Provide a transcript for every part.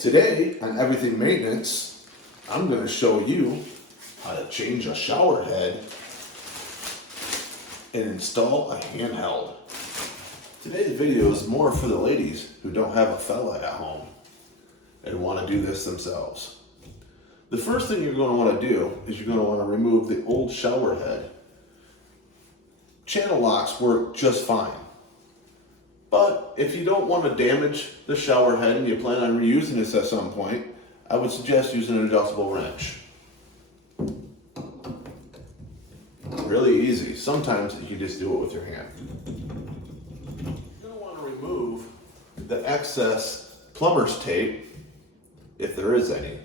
Today on Everything Maintenance, I'm going to show you how to change a shower head and install a handheld. Today's video is more for the ladies who don't have a fella at home and want to do this themselves. The first thing you're going to want to do is you're going to want to remove the old shower head. Channel locks work just fine. But if you don't want to damage the shower head and you plan on reusing this at some point, I would suggest using an adjustable wrench. Really easy. Sometimes you can just do it with your hand. You're going to want to remove the excess plumber's tape, if there is any.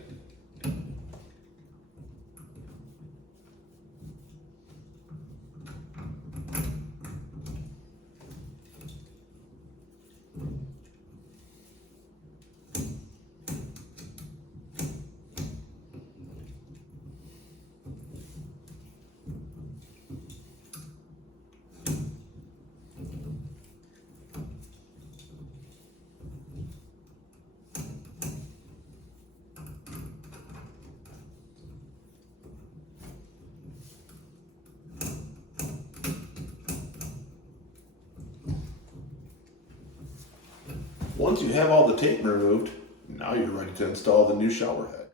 Once you have all the tape removed, now you're ready to install the new shower head.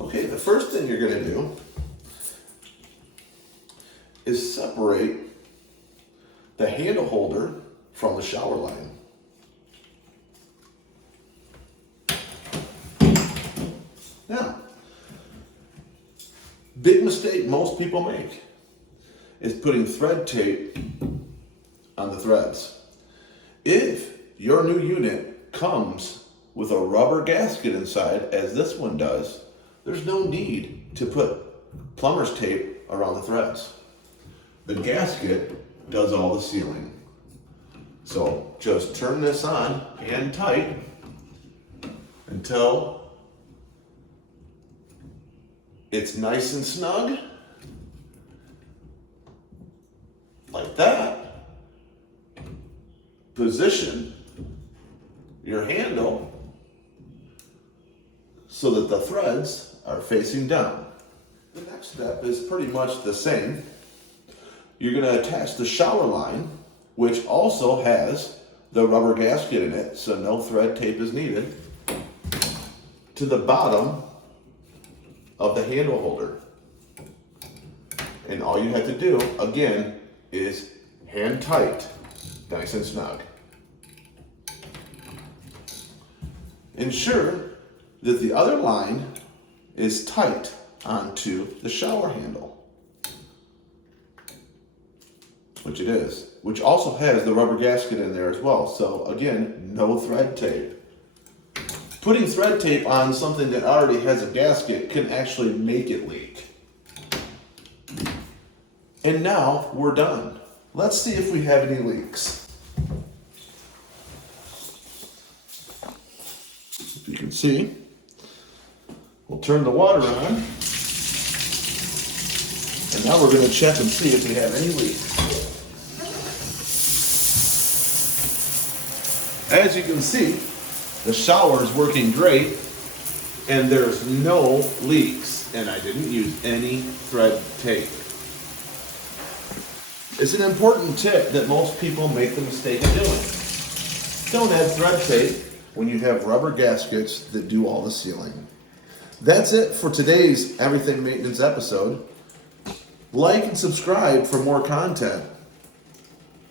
Okay, the first thing you're going to do is separate the handle holder from the shower line. Now, big mistake most people make is putting thread tape on the threads. If your new unit comes with a rubber gasket inside, as this one does, there's no need to put plumber's tape around the threads. The gasket does all the sealing. So just turn this on hand tight until it's nice and snug, like that. Position your handle so that the threads are facing down. The next step is pretty much the same. You're going to attach the shower line, which also has the rubber gasket in it, so no thread tape is needed, to the bottom of the handle holder. And all you have to do, again, is hand tight, nice and snug. Ensure that the other line is tight onto the shower handle, which it is, which also has the rubber gasket in there as well. So again, no thread tape. Putting thread tape on something that already has a gasket can actually make it leak. And now we're done. Let's see if we have any leaks. You can see, we'll turn the water on, and now we're going to check and see if we have any leaks. As you can see, the shower is working great, and there's no leaks, and I didn't use any thread tape. It's an important tip that most people make the mistake of doing. Don't add thread tape when you have rubber gaskets that do all the sealing. That's it for today's Everything Maintenance episode. Like and subscribe for more content.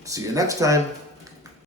See you next time.